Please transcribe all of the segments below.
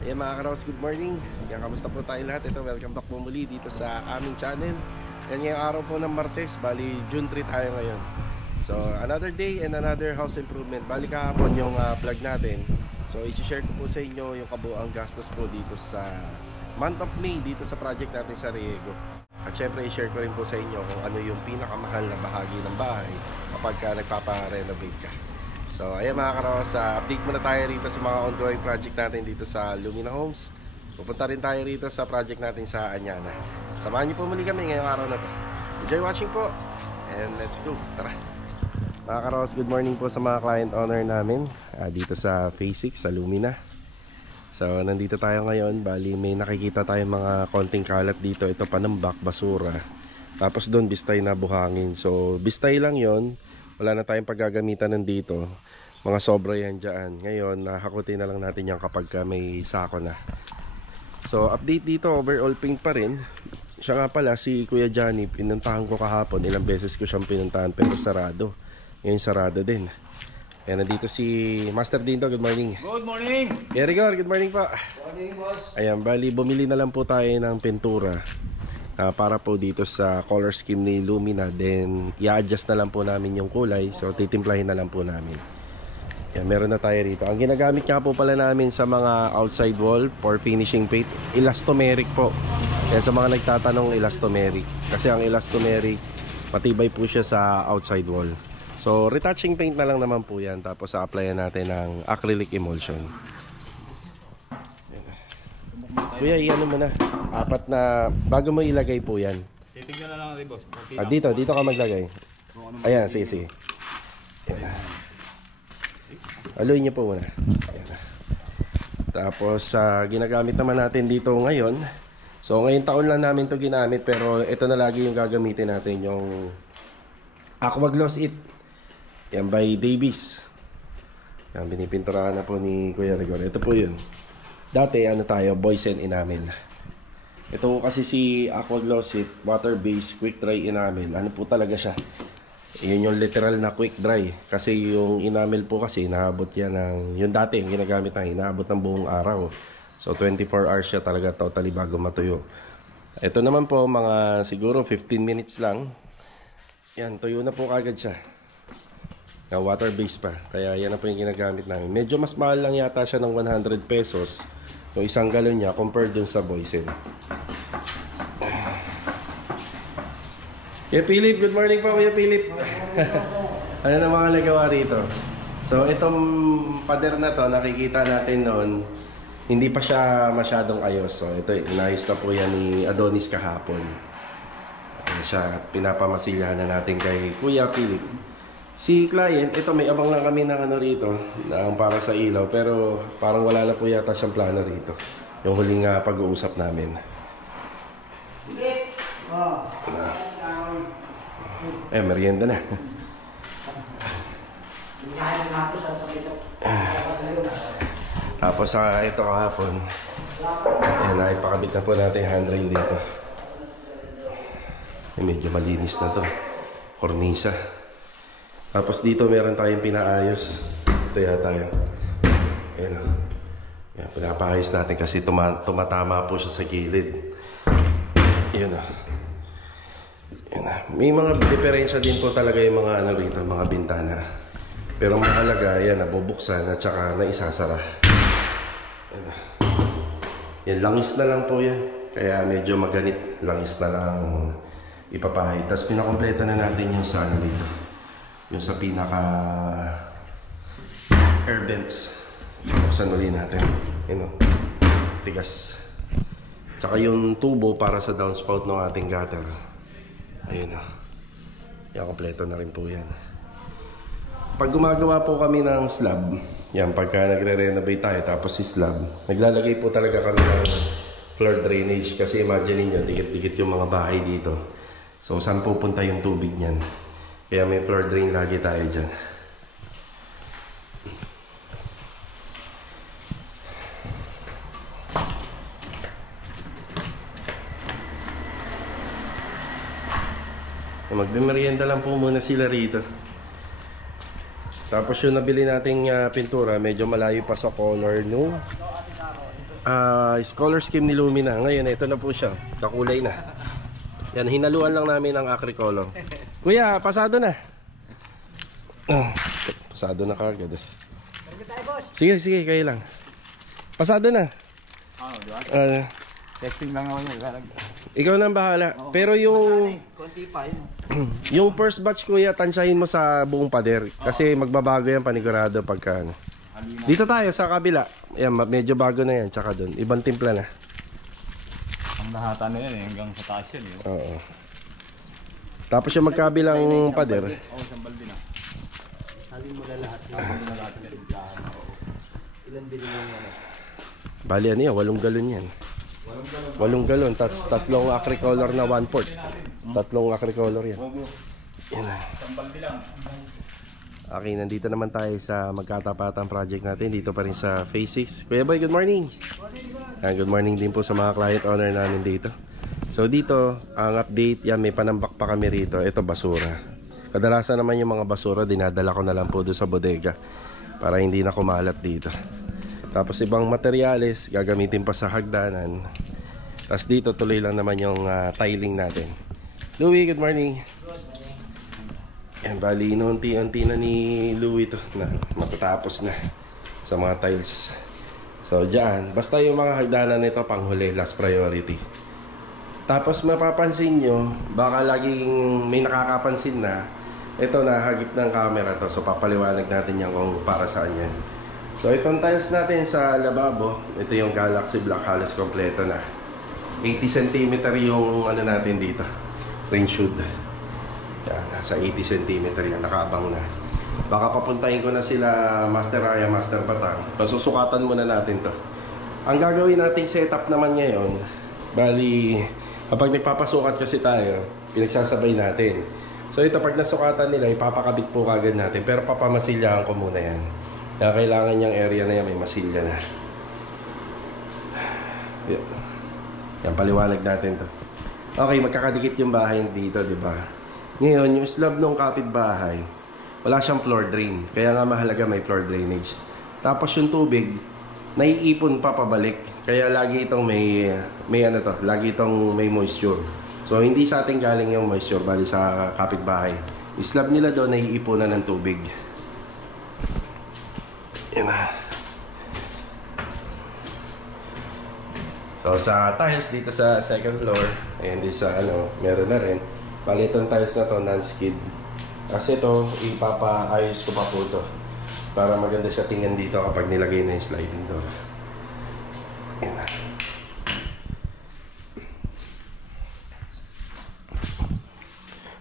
Ayan mga Karos, good morning. Yan, kamusta po tayo lahat? Ito, welcome back po muli dito sa aming channel. Yan ngayong araw po ng Martes, bali June 3 tayo ngayon. So, another day and another house improvement. Bali kahapon yung vlog natin. So, isi-share ko po sa inyo yung kabuuang gastos po dito sa month of May dito sa project natin sa Riego. At syempre, i-share ko rin po sa inyo kung ano yung pinakamahal na bahagi ng bahay kapag nagpapa-renovate ka. So ayan mga Karos, update muna tayo rito sa mga ongoing project natin dito sa Lumina Homes. Pupunta rin tayo rito sa project natin sa Anyana. Samahan niyo po muli kami ngayong araw na to. Enjoy watching po and let's go, tara. Mga Karos, good morning po sa mga client owner namin dito sa Phase 6 sa Lumina. So nandito tayo ngayon, bali may nakikita tayong mga konting kalat dito. Ito panambak, basura. Tapos doon bistay na buhangin. So bistay lang yon, wala na tayong paggagamitan nandito. Mga sobra yan dyan. Ngayon, hakutin na lang natin yan kapag may sako na. So, update dito, overall paint pa rin. Siya nga pala, si Kuya Johnny, pinuntahan ko kahapon. Ilang beses ko siyang pinuntahan, pero sarado. Ngayon, sarado din. Ayan, nandito si Master Dinto, good morning. Good morning! Kuya Rigor, good morning po. Good morning, boss. Ayan, bali, bumili na lang po tayo ng pintura. Para po dito sa color scheme ni Lumina. Then, i-adjust na lang po namin yung kulay. So, titimplahin na lang po namin. Yan, meron na tayo rito. Ang ginagamit nga po pala namin sa mga outside wall for finishing paint, elastomeric po. Yan, sa mga nagtatanong, elastomeric. Kasi ang elastomeric, matibay po siya sa outside wall. So, retouching paint na lang naman po yan. Tapos, applyan natin ng acrylic emulsion. Kuya, iyan mo na. Apat na, bago mo ilagay po yan. Titignan na lang natin, boss. Dito ka maglagay. Ayan, sige. Ayan. Aluin niyo po muna. Ayan. Tapos, ginagamit naman natin dito ngayon. So, ngayong taon lang namin to ginamit. Pero ito na lagi yung gagamitin natin. Yung Aqua Gloss It. Yan by Davies. Yan, binipinturahan na po ni Kuya Rigor. Ito po yun. Dati, Boys and Enamel. Ito kasi si Aqua Gloss It, water-based, quick dry enamel. Ano po talaga siya? Yun yung literal na quick dry. Kasi yung enamel po kasi, inaabot yan ng, yung dati, yung ginagamit na, inaabot ng buong araw. So, 24 hours siya talaga totally bago matuyo. Ito naman po, mga siguro 15 minutes lang. Yan, tuyo na po kagad siya. Water-based pa. Kaya yan na po yung ginagamit namin. Medyo mas mahal lang yata siya ng 100 pesos. Yung isang galon niya compared dun sa Boysen. Kuya Philip, good morning po Kuya Philip. Ano na mga nagawa rito? So itong pader na to, nakikita natin noon, hindi pa siya masyadong ayos. So ito, inayos na po yan ni Adonis kahapon. Ano siya, pinapamasilyahan na natin kay Kuya Philip. Si client, ito may abang lang kami ng ano rito, para sa ilaw, pero parang wala na po yata siyang plano rito. Yung huling pag-uusap namin. Merienda na. Tapos ito kahapon. Ayan, ipakabit na po natin yung handrail dito. Medyo malinis na to. Kornisa. Tapos dito meron tayong pinaayos. Ito yata yun. Ayan o. Yan, pinapaayos natin kasi tumatama po siya sa gilid. Yun o. Yan o. May mga diferensya din po talaga yung mga ano rito, mga bintana. Pero mahalaga, yan, nabubuksan at saka naisasara. Yan o. Yan, langis na lang po yan. Kaya medyo maganit. Langis na lang ipapahid. Tapos pinakompleta na natin yung sana dito. Yung sa pinaka air vents. Buksan ulit natin. Yun o. Tigas. Tsaka yung tubo para sa downspout ng ating gutter. Ayun o. Yan, kompleto na rin po yan. Pag gumagawa po kami ng slab, yan, pagka nagre-renovate tayo tapos si slab, naglalagay po talaga kami ng floor drainage. Kasi imagine niyo, dikit-dikit yung mga bahay dito. So, saan pupunta yung tubig niyan? Kaya may floor drain lagi tayo dyan. Magmimerienda lang po muna sila rito. Tapos yung nabili nating pintura, medyo malayo pa sa color no. color scheme ni Lumina. Ngayon, ito na po siya. Kakulay na. Yan, hinaluan lang namin ang Acricolor. Kuya, pasado na. Pasado na kagad eh. Sige, sige, kayo lang. Pasado na. Testing lang ako yun. Ikaw nang bahala. Pero yung Konti pa yun. yung first batch kuya, tansyahin mo sa buong pader. Kasi magbabago yan panigurado pagka ano. Dito tayo sa kabila. Ayan, medyo bago na yan. Tsaka doon. Ibang timpla na. Ang nahata na yan hanggang sa taas yan. Oo. Tapos yung magkabilang pader. Oo, isang balde na. Halin mo na lahat. Ilan din yung Bali ano yan, 8 galon yan. 8 galon, tatlong Acricolor na 1/4. Tatlong Acricolor yan. Yan na. Isang balde lang. Okay, nandito naman tayo sa magkatapatan project natin. Dito pa rin sa Phase 6. Kuya Boy, good morning. Good morning din po sa mga client owner namin dito. So dito, ang update, yan, may panambak pa kami rito. Ito, basura. Kadalasan naman yung mga basura, dinadala ko na lang po doon sa bodega para hindi na kumalat dito. Tapos ibang materyales, gagamitin pa sa hagdanan. Tapos dito, tuloy lang naman yung tiling natin. Louie, good morning. Yan, bali, unti-unti na ni Louie ito na matatapos na sa mga tiles. So, dyan, basta yung mga hagdanan nito, panghuli, last priority. Tapos, mapapansin nyo, baka laging may nakakapansin na, ito na, hagip ng camera to. So, papaliwanag natin yan kung para saan yan. So, itong tiles natin sa lababo, ito yung Galaxy Black, halos kompleto na. 80 cm yung ano natin dito, range hood. Yan, nasa 80 cm yan, nakaabang na. Baka papuntahin ko na sila Master Raya, Master Batang. Pasusukatan muna natin to. Ang gagawin nating setup naman ngayon, bali, kapag nagpapasukat kasi tayo, pinagsasabay natin. So ito, pag nasukatan nila, ipapakabit po kagad natin. Pero papamasilyahan ko muna yan. Kaya kailangan yung area na yan, may masilya na. Yan, paliwanag natin to. Okay, magkakadikit yung bahay dito, di ba? Ngayon, yung slab ng kapitbahay, wala siyang floor drain. Kaya nga mahalaga may floor drainage. Tapos yung tubig, naiipon pa pabalik. Kaya lagi itong may ano to, lagi itong may moisture. So hindi sa ating galing yung moisture, bali sa kapitbahay. Yung slab nila doon, naiiponan ng tubig. Yan na. So sa tiles dito sa second floor, ayan din sa ano, meron na rin. Bali itong tiles na to, non-skid. Kasi ito, ipapaayos ko pa po ito. Para maganda siya tingnan dito kapag nilagay na yung sliding door. Ayan na.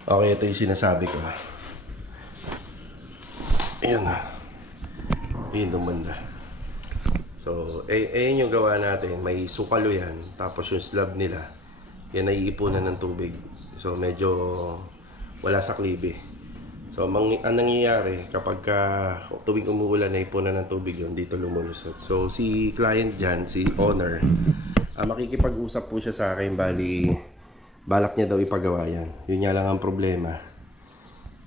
Okay, ito yung sinasabi ko. Ayan na. Ayan yung banda. So, ayan yung gawa natin. May sukalo yan. Tapos yung slab nila, yan ay iipunan ng tubig. So medyo wala sa klibe. So ang nangyayari kapag tuwing umuulan ay ipunan ng tubig yun, dito lumulusot. So si client dyan, si owner, makikipag-usap po siya sa akin, bali balak niya daw ipagawa yan. Yun nga lang ang problema.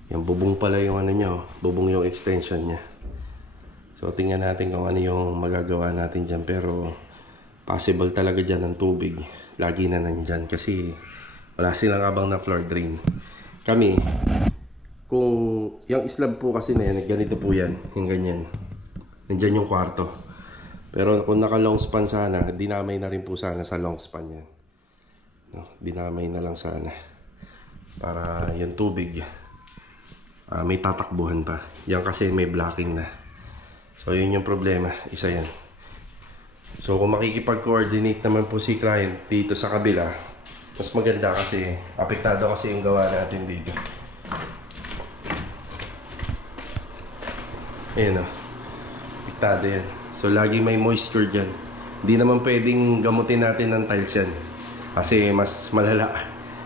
Yung bubong pala yung ano niya, bubong yung extension niya. So tingnan natin kung ano yung magagawa natin dyan. Pero possible talaga dyan ng tubig. Lagi na nandyan kasi wala silang abang na floor drain. Kami, kung yung slab po kasi na yan, ganito po yan, yung ganyan. Nandyan yung kwarto. Pero kung naka long span sana, dinamay na rin po sana sa long span yan. No, dinamay na lang sana. Para yung tubig, may tatakbuhan pa. Yan kasi may blocking na. So yun yung problema, isa yan. So kung makikipag-coordinate naman po si client dito sa kabila, mas maganda kasi apektado kasi yung gawa natin dito. Ayan o, apektado yan. So lagi may moisture dyan. Hindi naman pwedeng gamutin natin ng tiles yan kasi mas malala.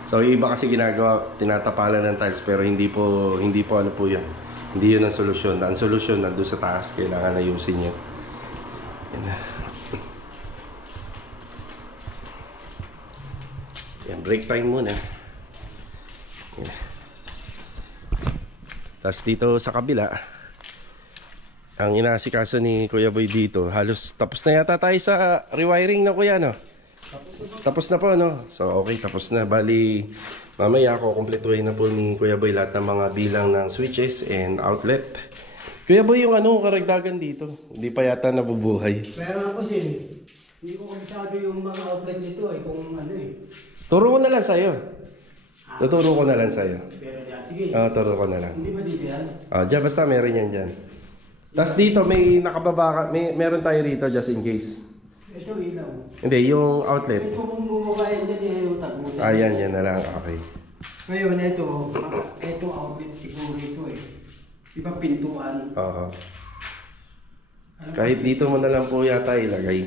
So iba kasi ginagawa, tinatapalan ng tiles pero hindi po ano po yan. Hindi yun ang solusyon. Ang solusyon nandun sa taas, kailangan ayusin yun. Yan na. Yan, break time muna. Yan. Tapos dito sa kabila, ang inaasikaso ni Kuya Boy dito. Halos tapos na yata tayo sa rewiring na kuya, no? Tapos na po, no? So, okay, tapos na. Bali, mamaya ako kumpletuhin na po ni Kuya Boy lahat ng mga bilang ng switches and outlet. Kuya Boy, yung ano, karagdagan dito. Hindi pa yata nabubuhay. Kaya nga kasi, hindi ko kabisado yung mga outlet nito eh, kung ano eh. Turo ko na lang sa'yo. Tuturo ko na lang sa'yo. Pero yan, sige. Turo ko na lang. Hindi ba dito yan? Diyan, basta meron yan dyan. Tapos dito, may nakababa ka, meron tayo rito just in case. Ito ilaw. Hindi, yung outlet. Ito kung bumaba yan dyan eh, yung tagbo. Yan na lang. Okay. Ngayon, ito outlet siguro ito eh. Iba pintuan. Oo. Kahit dito mo na lang po yata ilagay.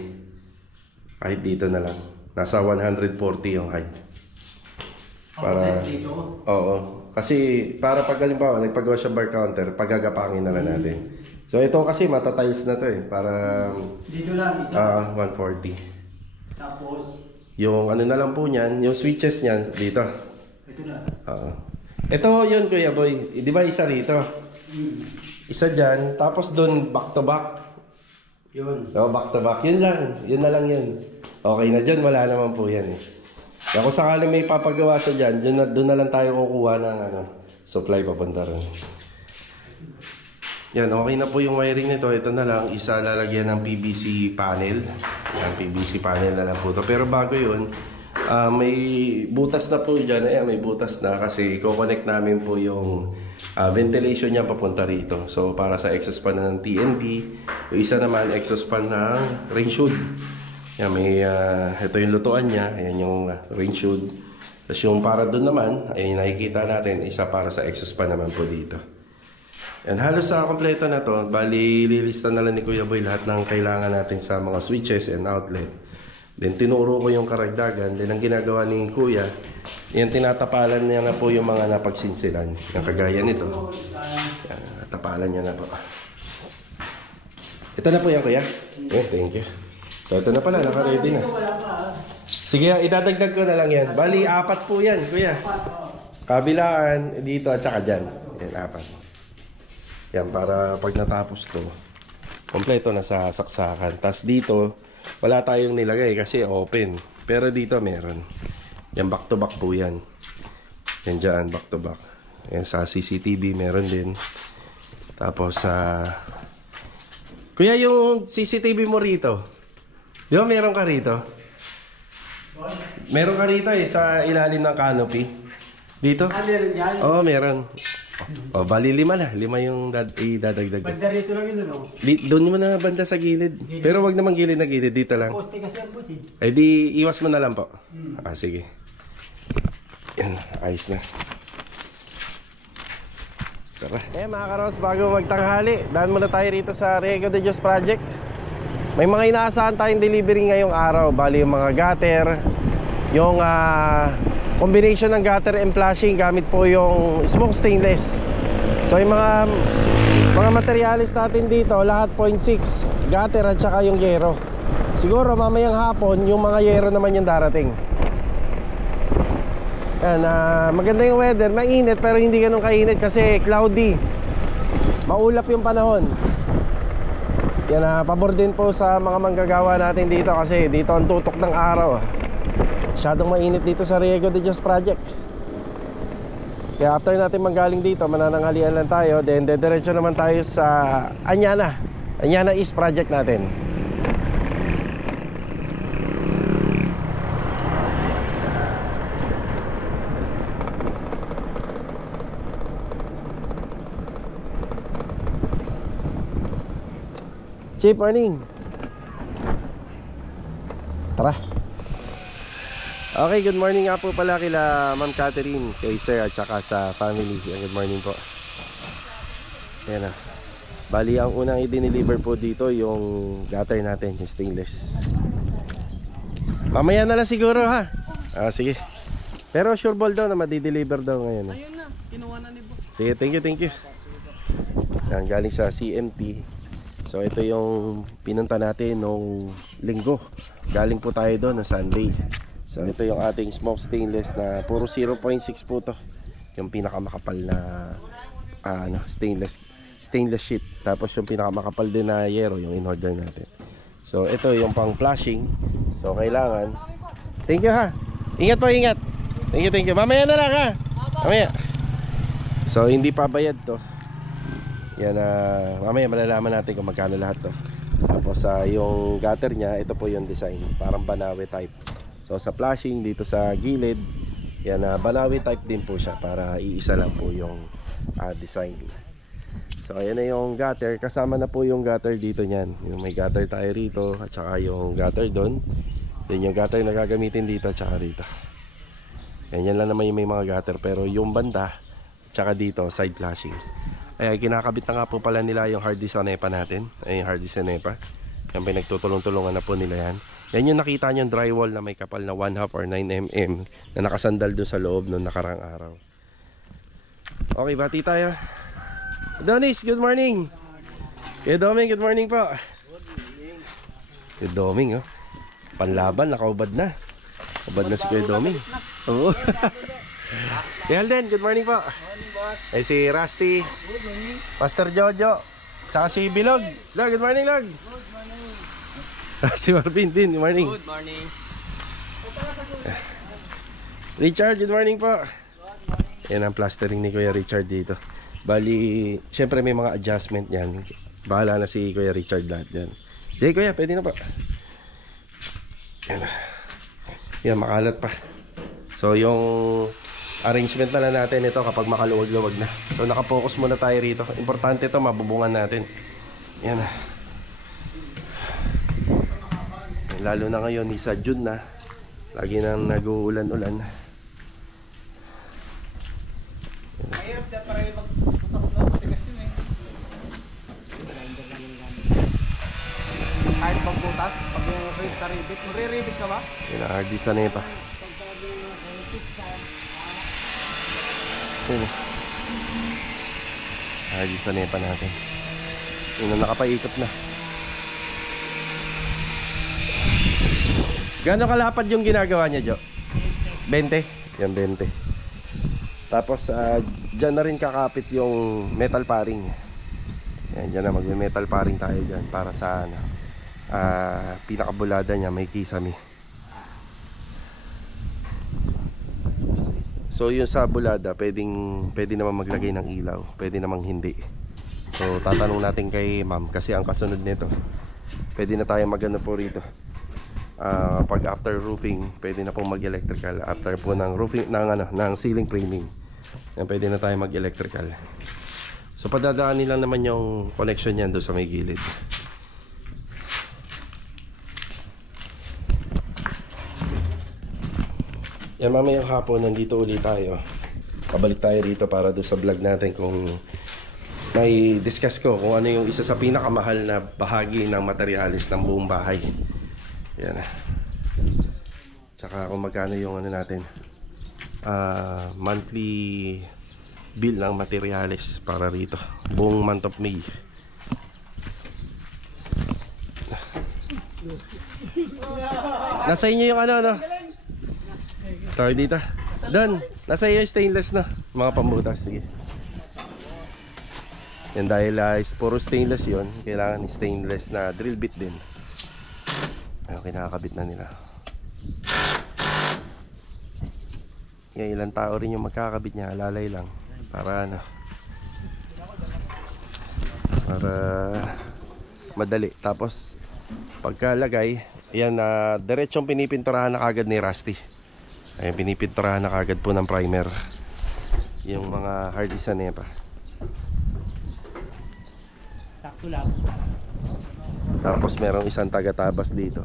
Kahit dito na lang. Nasa 140 yung height. Para, Outlet dito. oo. Kasi para pag halimbawa, nagpagawa siya bar counter, pagagapangin na lang natin. So ito kasi matatiles na to eh. Para, Dito lang, isa. 140. Tapos, Yung ano na lang po niyan, yung switches niyan dito. ito na. Ito yun Kuya Boy. Di ba isa rito? Isa dyan. Tapos doon back to back. Yun. Back to back. Yun lang. Yun na lang yun. Okay na dyan. Wala naman po yan eh. Kaya kung sakaling may papagawa siya dyan, doon na lang tayo kukuha ng supply papunta rin. Yan, okay na po yung wiring nito. Ito na lang, isa lalagyan ng PVC panel. Yan, PVC panel na lang po ito. Pero bago yun, may butas na po dyan. Ayan, may butas na kasi i-connect namin po yung ventilation niya papunta rito. So, para sa exhaust fan ng TNB. Yung isa naman, exhaust fan ng range hood. Yan, may, ito yung lutuan niya. Ayan yung range hood. Tapos yung para doon naman, ay nakikita natin, isa para sa exhaust fan naman po dito. Yan, halos sa kompleto na to. Bali, lilista na lang ni Kuya Boy lahat ng kailangan natin sa mga switches and outlet. Then, tinuro ko yung karagdagan. Then, ang ginagawa ni Kuya, yan, tinatapalan niya na po yung mga napagsinsilan. Yung kagaya nito. Yan, tapalan niya na po. Ito na po yan, Kuya. Okay, thank you. So, ito na pala. Naka-ready na. Sige, idadagdag ko na lang yan. Bali, 4 po yan, Kuya. Kabilaan, dito at saka dyan. Yan, 4. Yan, para pag natapos to, kompleto na sa saksakan. Tapos dito, wala tayong nilagay kasi open. Pero dito meron. Yan, back to back po yan. Yan dyan, back to back. Yan, sa CCTV meron din. Tapos sa... Kuya, yung CCTV mo rito, di ba meron ka rito? Meron ka rito eh, sa ilalim ng canopy. Dito? Meron yan? Oo, meron. Bali 5 na. 5 yung dadagdag. Banda rito lang yun, ano? Doon mo na banda sa gilid. Pero wag naman gilid na gilid. Dito lang. Poste kasi ang puti. Ay di, iwas mo na lang po. Sige. Yan, ayos na. Tara. Mga karos, bago magtanghali, daan muna tayo rito sa Riego de Dios Project. May mga inaasahan tayong delivery ngayong araw. Bali yung mga gutter, yung combination ng gutter and flashing gamit po yung smoke stainless. So yung mga materialis natin dito, lahat 0.6 gutter at saka yung yero. Siguro mamayang hapon yung mga yero naman yung darating. Yan, maganda yung weather, mainit pero hindi ganun kainit kasi cloudy. Maulap yung panahon. Yan, pabor din po sa mga manggagawa natin dito kasi dito ang tutok ng araw. Masyadong mainit dito sa Riego de Dios Project. Kaya after natin manggaling dito, manananghalian lang tayo. Then dediretso naman tayo sa Anyana East Project natin. Chief, morning. Tara. Okay, good morning nga po pala kila Ma'am Catherine, kay Sir at saka sa family. Good morning po. Ayan na. Bali, ang unang i-deliver po dito yung gutter natin, yung stainless. Mamaya na lang siguro ha. Sige. Pero sure ball daw na madi-deliver daw ngayon. Ayun na, kinuha na ni Boss. Sige, thank you. Yan, galing sa CMT. So ito yung pinunta natin nung linggo. Galing po tayo doon na Sunday. So ito yung ating smoke stainless na puro 0.6 po to. Yung pinakamakapal na stainless stainless sheet. Tapos yung pinakamakapal din na yero yung in-order natin. So ito yung pang flashing. So kailangan. Thank you ha. Ingat po, ingat. Thank you. Mamaya na lang ha. Mamaya. So hindi pa bayad to. Yan, mamaya malalaman natin kung magkano lahat to. Tapos yung gutter niya, ito po yung design, parang Banawe type. So sa flashing dito sa gilid, yan, Banawe type din po siya, para iisa lang po yung design. So ayan na yung gutter, kasama na po yung gutter dito niyan. Yung may gutter tayo rito at saka yung gutter doon. Then yung gutter na gagamitin dito at saka rito. Yan lang naman yung may mga gutter, pero yung banda at saka dito side flashing. Ay kinakabit na nga po pala nila yung hard disk sa NEPA natin. Ay yung hard disk sa NEPA. Yung pinagtutulong-tulungan na po nila yan. Yan yung nakita nyo yung drywall na may kapal na 1/2 or 9mm na nakasandal doon sa loob noong nakarang araw. Okay, bati tayo. Donis, good morning. Kuya Doming, good morning po. Kuya Doming, oh. Panlaban, nakaubad na. Ubad na si Kuya Doming. Oo. Kuya Alden, good morning po. Ay si Rusty, Pastor Jojo, tsaka si Bilog. Log, good morning, Log. Good morning. Si Marvin din, good morning. Good morning. Richard, good morning po. Yan ang plastering ni Kuya Richard dito. Bali, syempre may mga adjustment yan. Bahala na si Kuya Richard lahat yan. Sige Kuya, pwede na po. Yan. Yan, makalat pa. So yung arrangement na lang natin ito kapag makaluwag-luwag na. So nakapokus muna tayo rito. Importante ito, mabubungan natin. Yan. Lalo na ngayon, isa June na. Lagi nang nag-uulan-ulan. Mahirap na para magbutas na matigas yun eh. Kahit magbutas, pag yung sa-ribit, mariribit ka ba? Pinahagdi sa NEPA. Hagdi sa NEPA natin. Yun na, nakapaikot na. Gano'ng kalapad yung ginagawa niya, Jo? 20? Yan, 20. Tapos dyan na rin kakapit yung metal paring. Yan, dyan na magme-metal paring tayo dyan para sa pinakabulada niya may kisame. So yung sa bulada pwede naman maglagay ng ilaw, pwede namang hindi. So tatanong natin kay ma'am kasi ang kasunod nito, pwede na tayo magano po rito. Pag after roofing, pwede na pong mag-electrical. After po ng roofing ng ceiling framing, yan, pwede na tayo mag-electrical. So padadaanin lang naman yung connection niyan doon sa may gilid. Yan, mamayang hapon nandito ulit tayo. Pabalik tayo rito para doon sa vlog natin kung may discuss ko kung ano yung isa sa pinakamahal na bahagi ng materialis ng buong bahay. Yan. Tsaka kung magkano yung ano natin, monthly bill ng materialis para rito buong month of May. Nasa inyo yung ano tayo dito doon, nasa iyo yung stainless na mga pambutas. Sige yan, dahil puro stainless yon, kailangan stainless na drill bit din. Okay, nakakabit na nila. Yan, ilang tao rin yung magkakabit niya, alalay lang para para madali. Tapos pagkalagay, yan, diretsong pinipinturahan na kagad ni Rusty. Ayan, pinipinturahan na kagad po ng primer yung mga hard disk sa NEPA. Sakto lang. Tapos merong isang taga-tabas dito.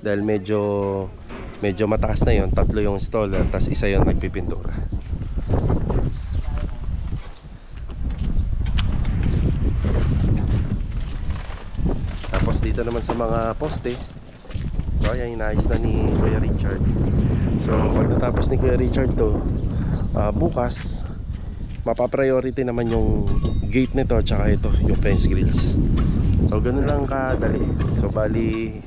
Dahil medyo mataas na yon, tatlo yung installer, tapos isa yung nagpipintura. Tapos dito naman sa mga poste, so ayan, inayos na ni Kuya Richard. So pag natapos ni Kuya Richard to, bukas mapapriority naman yung gate nito, tsaka ito yung fence grills. So ganun lang kadali. So bali,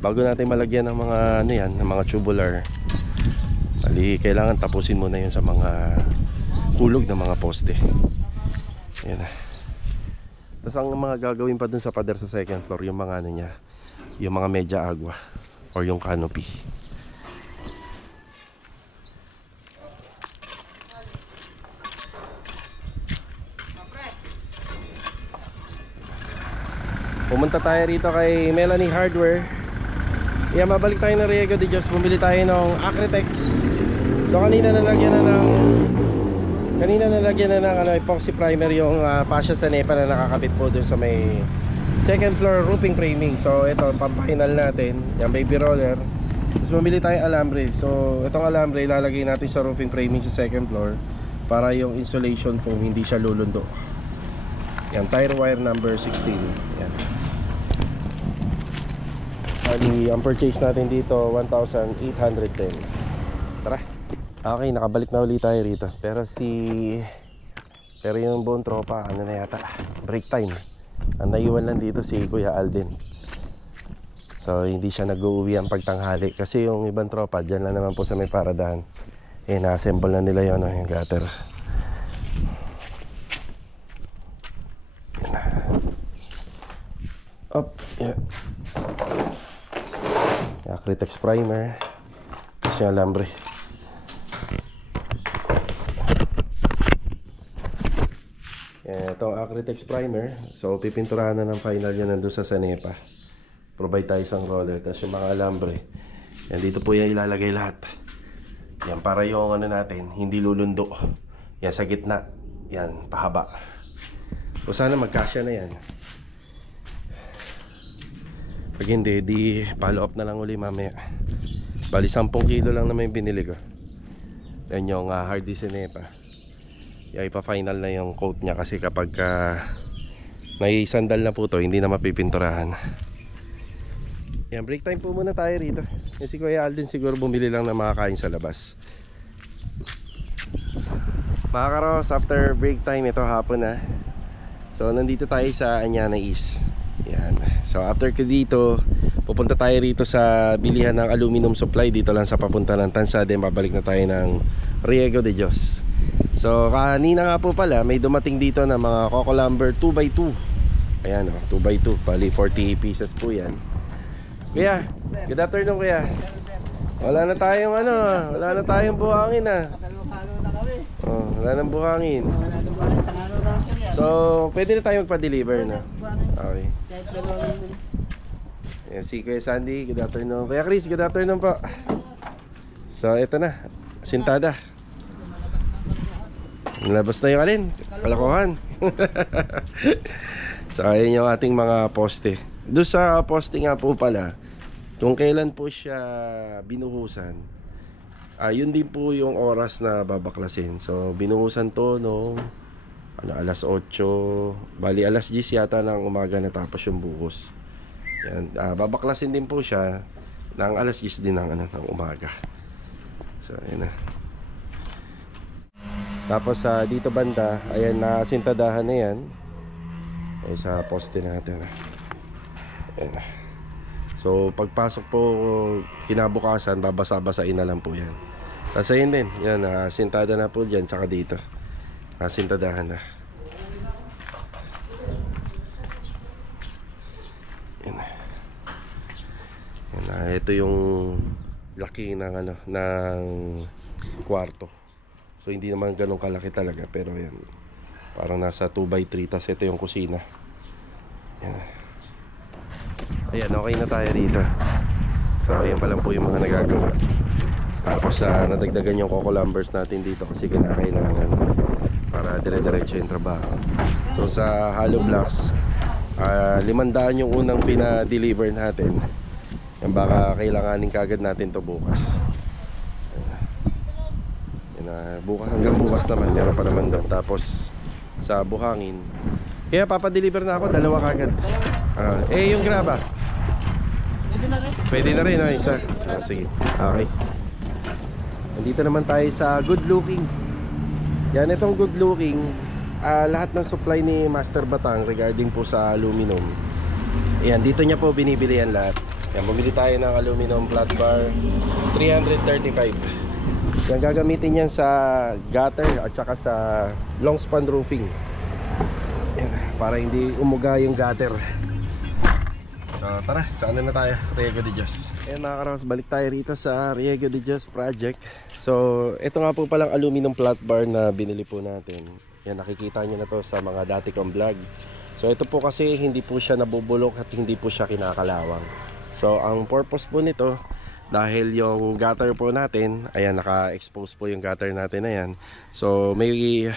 bago natin malagyan ng mga ng mga tubular, bali kailangan tapusin muna yun sa mga hulog ng mga poste. Yan na. Tapos ang mga gagawin pa dun sa pader sa second floor, yung mga ano niya, yung mga media agua or yung canopy. Pumunta tayo rito kay Melanie Hardware. Yeah, mabalik tayo ng Riego de Dios. Bumili tayo ng Acritex. So kanina nalagyan na ng epoxy primer yung fascia sa NEPA na nakakabit po dun sa may second floor roofing framing. So ito, pampa-final natin. Yan, baby roller. Tapos bumili tayo alambre. So itong alambre ilalagay natin sa roofing framing sa second floor para yung insulation foam hindi siya lulundo. Yan, tire wire number 16. Yan. Ang purchase natin dito 1,810. Tara. Okay, nakabalik na ulit tayo rito. Pero yung buong tropa, ano na yata, break time. Ang naiwan lang dito si Kuya Alden. So hindi siya nag-uuwi ang pagtanghali. Kasi yung ibang tropa, dyan lang naman po sa may paradahan. Na-assemble na nila yun, yung gutter. Up, yeah. Acritex primer. Kasi yung alambre. Itong Acritex primer. So pipinturahan na ng final yun nandun sa Sanepa. Provide tayo isang roller. Tapos yung mga alambre, yan, dito po yan ilalagay lahat. Yan, para yung ano natin hindi lulundo. Yan sa gitna. Yan, pahaba. O sana magkasya na yan. Pag hindi, di follow up na lang uli mamaya. Bali 10 kilo lang naman yung binili ko. Yan yung Hardy Sanepa. Ipa-final na yung coat niya kasi kapag naisandal na po to, hindi na mapipinturahan. Yan, break time po muna tayo rito. Kasi Kuya Alden siguro bumili lang na makakain sa labas. Mga karos, after break time, ito hapon na. So nandito tayo sa Anyana East. Yan. So after ko dito, pupunta tayo rito sa bilihan ng aluminum supply dito lang sa papunta ng Tansade. Babalik na tayo ng Riego de Dios. So kanina nga po pala may dumating dito na mga Coco Lumber 2x2. Ayan o, 2x2, bali 40 pieces po yan. Kuya, good afternoon kuya. Wala na tayong wala na tayong buhangin oh, wala nang buhangin. So pwede na tayo magpa-deliver na. Okay. Yan, si Kuya Sandy, good afternoon. Kuya Chris, good afternoon po. So ito na, sintada. Nalabas na yung alin, kalakuhan. So ayan yung ating mga poste. Doon sa poste nga po pala, kung kailan po siya binuhusan, yun din po yung oras na babaklasin. So binuhusan to nung alas 8, bali alas 10 yata ng umaga natapos yung buhos. Yan, babaklasin din po siya ng alas 10 din ng umaga. So ayan na. Tapos dito banda, ayan, nasintadahan na yan. Ay sa poste natin. Ayan. So pagpasok po kinabukasan, babasa-basain na lang po yan. Tapos ayun din, yan, sintada na po dyan, tsaka dito nasintadahan na. Yan. Yan, ito yung laki ng ng kwarto. So hindi naman ganun kalaki talaga, pero yan, parang nasa 2x3. Tas ito yung kusina. Yan. Ayan, okay na tayo dito. So ayan pa lang po yung mga nagagawa. Tapos nadagdagan yung Coco Lumbers natin dito kasi kinakailangan para dire-diretso yung trabaho. So sa hollow blocks, 500 yung unang pina-deliver natin. Yan, baka kailanganin kagad natin to bukas. Bukas, hanggang bukas naman meron pa naman doon. Tapos sa buhangin, kaya papadeliver na ako, 2 kagad. Yung graba pwede na rin, isa. Sige, okay. Nandito naman tayo sa Good Looking. Yan, itong Good Looking, lahat ng supply ni Master Batang regarding po sa aluminum, yan, dito niya po binibili yan lahat. Yan, bumili tayo ng aluminum flat bar, 335. Yan, gagamitin yan sa gutter at saka sa long span roofing. Yan, para hindi umuga yung gutter. So tara, saan na tayo? Riego de Dios. Ayan mga karos, balik tayo rito sa Riego de Dios project. So ito nga po palang aluminum flat bar na binili po natin. Yan, nakikita nyo na to sa mga dati kong vlog. So ito po kasi hindi po siya nabubulok at hindi po siya kinakalawang. So ang purpose po nito, dahil yung gutter po natin, ayan, naka-expose po yung gutter natin na yan. So meron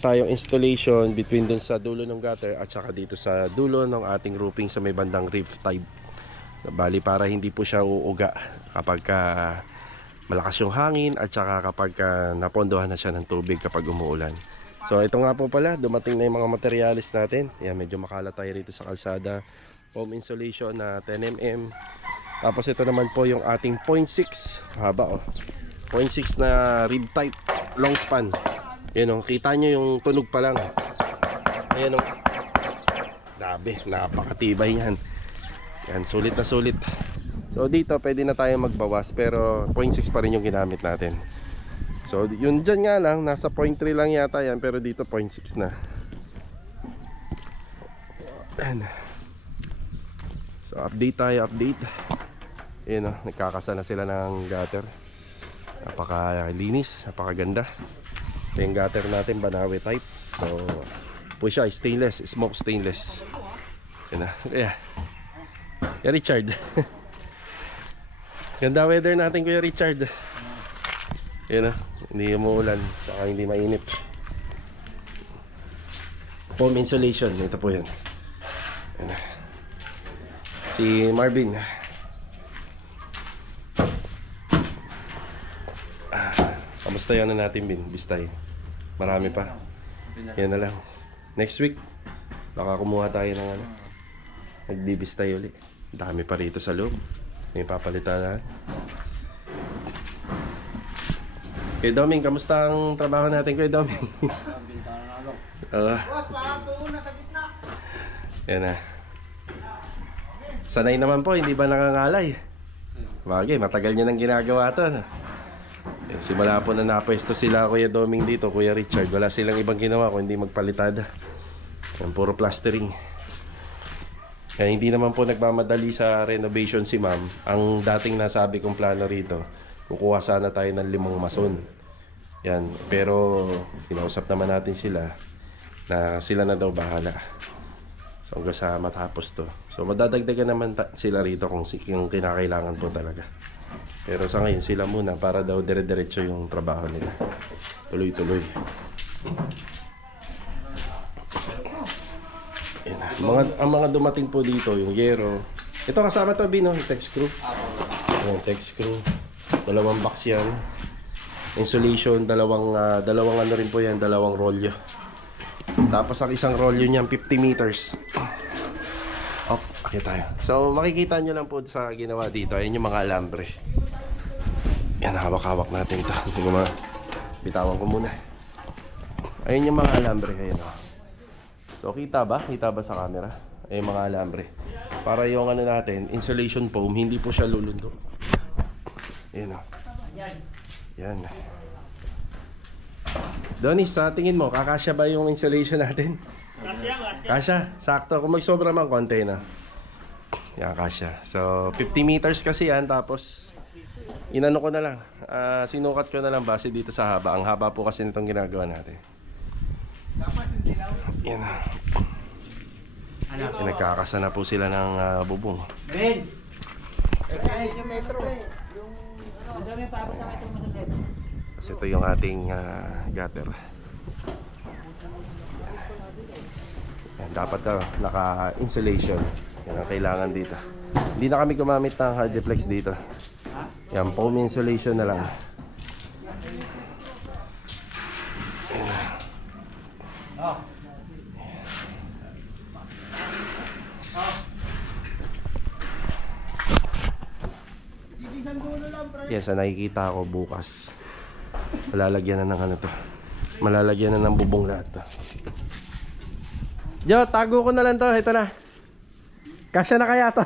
tayong installation between dun sa dulo ng gutter at saka dito sa dulo ng ating roofing sa may bandang roof type. Bali para hindi po siya uuga kapag malakas yung hangin at saka kapag napondohan na siya ng tubig kapag umuulan. So ito nga po pala, dumating na yung mga materialis natin. Yan, medyo makalat tayo rito sa kalsada. Foam insulation na 10mm. Tapos ito naman po yung ating 0.6 haba, 0.6 na rib type long span. Yan, kita nyo yung tunog pa lang. Ayan, grabe, napakatibay yan. Yan, sulit na sulit. So dito pwede na tayo magbawas, pero 0.6 pa rin yung ginamit natin. So yun dyan nga lang, nasa 0.3 lang yata yan, pero dito 0.6 na. Ayan. So update tayo, update. Ayan, nagkakasa na sila ng gutter. Napakalinis, napakaganda. Ito yung gutter natin, Banawe type. So po siya, stainless, smoke stainless. Ayan na, kaya Richard. Ganda weather natin, Kuya Richard. Ayan na, hindi umuulan, saka hindi mainit. Foam insulation, ito po yan. Ayan na. Si Marvin. Kamusta yan na natin, Bin? Bistay. Marami pa. Yan na lang. Next week, baka kumuha tayo ng nagbibistay ulit. Dami pa rito sa loob. May papalitan na. Kuya Doming, kamusta ang trabaho natin, Kuya Doming? Yan na. Sanay naman po, hindi ba nangangalay? Bagay, matagal nyo nang ginagawa ito. Simula po na napwesto sila, Kuya Doming dito, Kuya Richard, wala silang ibang ginawa kung hindi magpalitada. Yan, puro plastering. Kaya hindi naman po nagmamadali sa renovation si ma'am. Ang dating nasabi kong plano rito, kukuha sana tayo ng 5 mason. Yan, pero kinausap naman natin sila na sila na daw bahala. So hanggang sa matapos to. So madadagdagan naman sila rito kung kinakailangan po talaga. Pero sa ngayon sila muna para daw dire-diretso yung trabaho nila. Tuloy-tuloy. Ang mga dumating po dito, yung yero. Ito kasama to, Bino, yung text screw. Yung text screw. 2 box yan. Insulation, dalawang ano rin po yan, 2 rolyo. Tapos ang isang rolyo niyan 50 meters. Op, okay tayo. So makikita nyo lang po sa ginawa dito. Ayun yung mga alambre. Yan, hawak-hawak natin ito. Hindi ko bitawan ko muna. Ayun yung mga alambre. Ayun, so kita ba? Kita ba sa camera? Ayun yung mga alambre. Para yung ano natin, insulation foam, hindi po siya lulundo. Ayun, yan. Donis, sa tingin mo, kakasya ba yung insulation natin? Kasya, sakto. Kung magsobra man konti na. Yan, kasya. So 50 meters kasi yan. Tapos inano ko na lang, sinukat ko na lang base dito sa haba. Ang haba po kasi nitong ginagawa natin. Yan. Nagkakasa na po sila ng bubong. Kasi ito yung ating gutter. Yan, dapat naka-insulation. Yan ang kailangan dito. Hindi na kami gumamit ng Hardiplex dito. Yan, foam insulation na lang. Yes, nakikita ako bukas. Malalagyan na ng ano to. Malalagyan na ng bubong lahat to. Jo, tago ko na lang to. Ito na. Kasya na kaya to?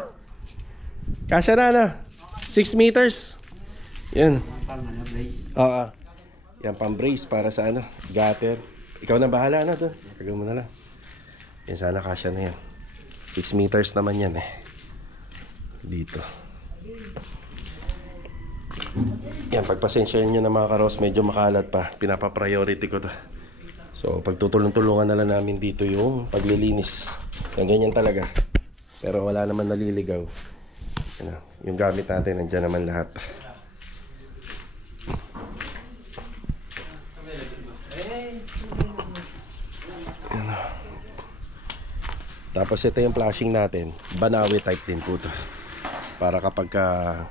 Kasya na, ano? 6 meters. Yan. Oo. Yan, pang brace para sa ano? Gutter. ikaw na bahala na doon. Gagawin mo na lang. Yan, sana kasya na yan. 6 meters naman yan eh. Dito. Yan, pagpasensyahan nyo na mga karos, medyo makalat pa. Pinapa-priority ko to. So, pagtutulong-tulungan na lang namin dito yung paglilinis. Yan, ganyan talaga. Pero wala naman naliligaw. Yan, yung gamit natin, nandyan naman lahat. Yan. Tapos ito yung flashing natin. Banawi type din po to. Para kapag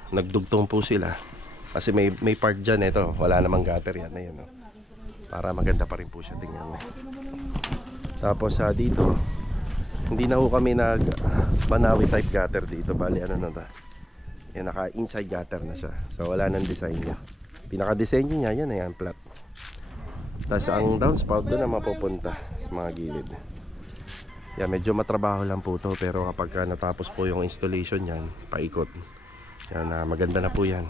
nagdugtong po sila. Kasi may part dyan ito. Wala namang gutter yan. Ayan, no? Para maganda pa rin po siya. Tingnan mo. Tapos dito, hindi na ho kami nag Banawi type gutter dito. Bali ano na to. Yan, naka inside gutter na siya. So wala nang design niya. Pinaka-design niya yan. Ayan, flat. Tapos ang downspout doon na mapupunta sa mga gilid. Yan, medyo matrabaho lang po to. Pero kapag natapos po yung installation yan, paikot. Yan, maganda na po yan.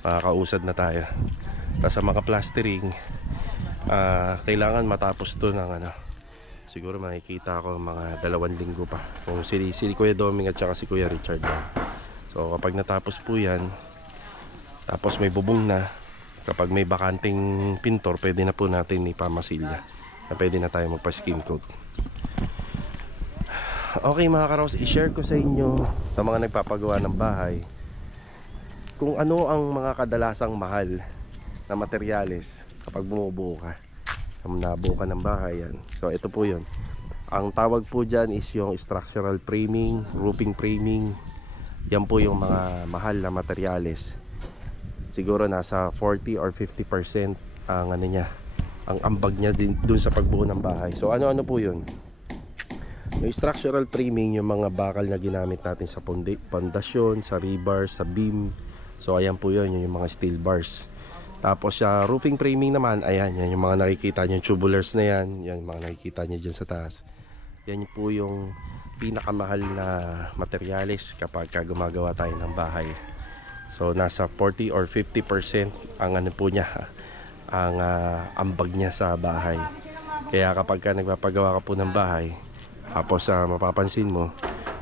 Makakausad na tayo. Tapos sa mga plastering, kailangan matapos to ng siguro makikita ko mga 2 linggo pa. Kung si Kuya Doming at saka si Kuya Richard na. So kapag natapos po yan, tapos may bubong na, kapag may bakanting pintor, pwede na po natin ipamasilya. Pwede na tayo magpa-skim coat. Okay mga karos, i-share ko sa inyo, sa mga nagpapagawa ng bahay, kung ano ang mga kadalasang mahal na materyales kapag bumubuo ka. Nabuo ka ng bahay yan. So ito po yun. Ang tawag po dyan is yung structural framing, roofing framing. Yan po yung mga mahal na materyales. Siguro nasa 40 or 50% ang niya, ang ambag niya din dun sa pagbuo ng bahay. So ano po yun? Yung structural framing, yung mga bakal na ginamit natin sa pundasyon, sa rebar, sa beam. So ayan po yun, yung mga steel bars. Tapos sa roofing framing naman, ayan, yan yung mga nakikita nyo, tubulars na yan. Yan yung mga nakikita nyo dyan sa taas. Yan po yung pinakamahal na materyales kapag gumagawa tayo ng bahay. So nasa 40 or 50% ang po niya, ang ambag niya sa bahay. Kaya kapag nagpapagawa ka po ng bahay, tapos mapapansin mo,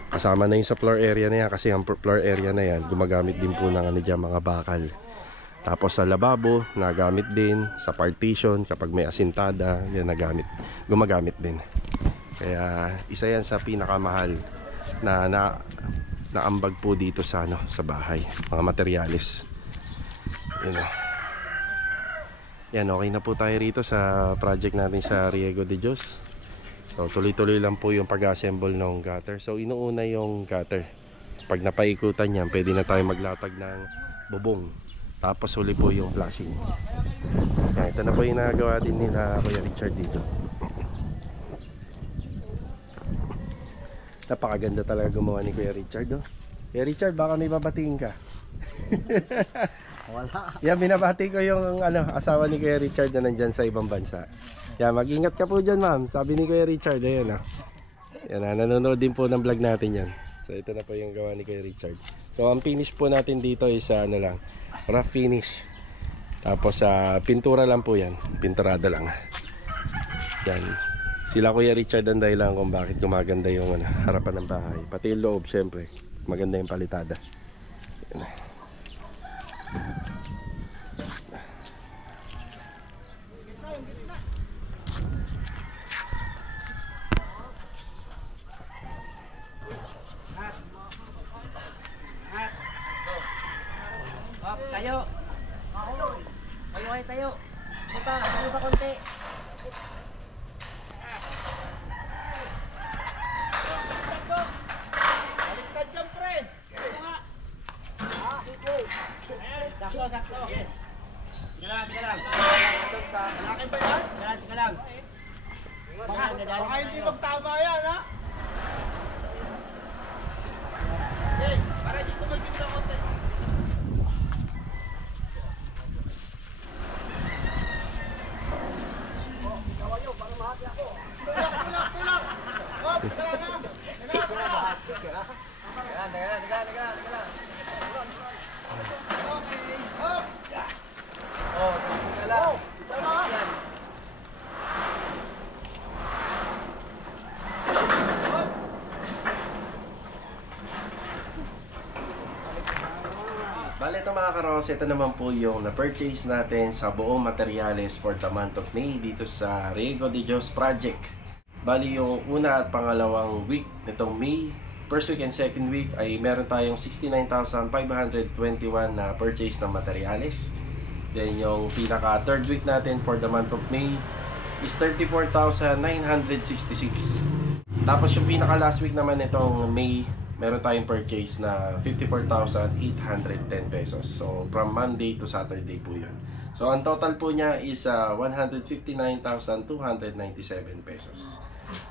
kasama na yung sa floor area na yan. Kasi ang floor area na yan, gumagamit din po ng dyan, mga bakal. Tapos sa lababo, nagamit din. Sa partition, kapag may asintada, yan gumagamit din. Kaya isa yan sa pinakamahal na ambag po dito sa sa bahay, mga materyales. Yan, okay na po tayo rito sa project natin sa Riego de Dios. So tuloy-tuloy lang po yung pag-assemble ng gutter. So inuuna yung gutter. Pag napaikutan yan, pwede na tayo maglatag ng bubong. Tapos huli po yung flashing. Yan, ito na po yung nagawa din nila Kuya Richard dito. Napakaganda talaga gumawa ni Kuya Richard, oh. Kuya Richard, baka may babatiin ka. Wala. Yan, binabati ko yung asawa ni Kuya Richard na nandyan sa ibang bansa. Yan, mag-ingat ka po dyan, ma'am. Sabi ni Kuya Richard, ayan, oh. Yan, nanonood din po ng vlog natin yan. So ito na po yung gawa ni Kuya Richard. So ang finish po natin dito is lang, rough finish. Tapos pintura lang po yan. Pinturada lang. Yan. Sila Kuya Richard ang dahilan kung bakit gumaganda yung harapan ng bahay. Pati yung loob, syempre. Maganda yung palitada. Yan. Tayo. Tayo ay tayo. Punta, tayo ba konti? Baliktad dyan, pre. Sakto, sakto. Sige lang, sige lang. Malaking ba yan? Sige lang. Baka hindi magtama yan, ha? Okay, para dito mag-big na konti. Tulak! Hop, teka lang ha! Teka lang! Teka lang! Okay, hop! Oh, teka lang! Tama! Bale ito mga karos, ito naman po yung na-purchase natin sa buong materyales for the month of May dito sa Riego de Dios Project. Bali yung una at pangalawang week nitong May, first week and second week ay meron tayong 69,521 na purchase ng materyales. Then yung pinaka third week natin for the month of May is 34,966. Tapos yung pinaka last week naman nitong May, meron tayong purchase na 54,810 pesos. So, from Monday to Saturday po yun. So, ang total po niya is 159,297 pesos.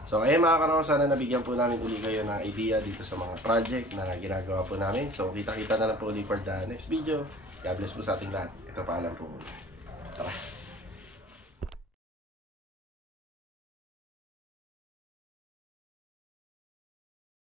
So, ayun mga karos, sana nabigyan po namin uli kayo ng idea dito sa mga project na ginagawa po namin. So, kita-kita na lang po uli for the next video. God bless po sa ating lahat. Ito paalam po muna. Tara!